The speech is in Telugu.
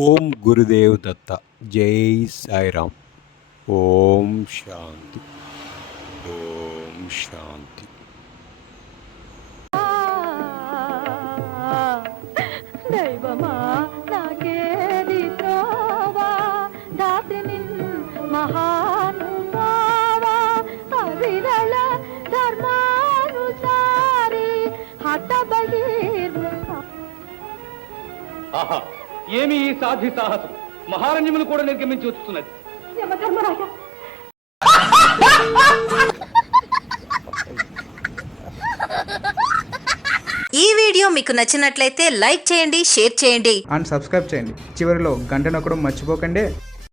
ఓం గురుదేవ్ దత్త. జై సాయిరామ్. ఓం శాంతి. ఓం శాంతి. దైవమా నాకేది త్రోవా దాతి నిన్ మహానుభావా అవిరళ ధర్మానుసారి హఠ బహిర్ముఖ. ఆహా, ఏమి ఈ సాధ్వి సాహసం! మహారణ్యమును కూడా నిర్గమించి వస్తున్నది. యమధర్మరాజా, ఈ వీడియో మీకు నచ్చినట్లయితే లైక్ చేయండి, షేర్ చేయండి అండ్ సబ్స్క్రైబ్ చేయండి. చివరిలో గంట నొక్కడం మర్చిపోకండి.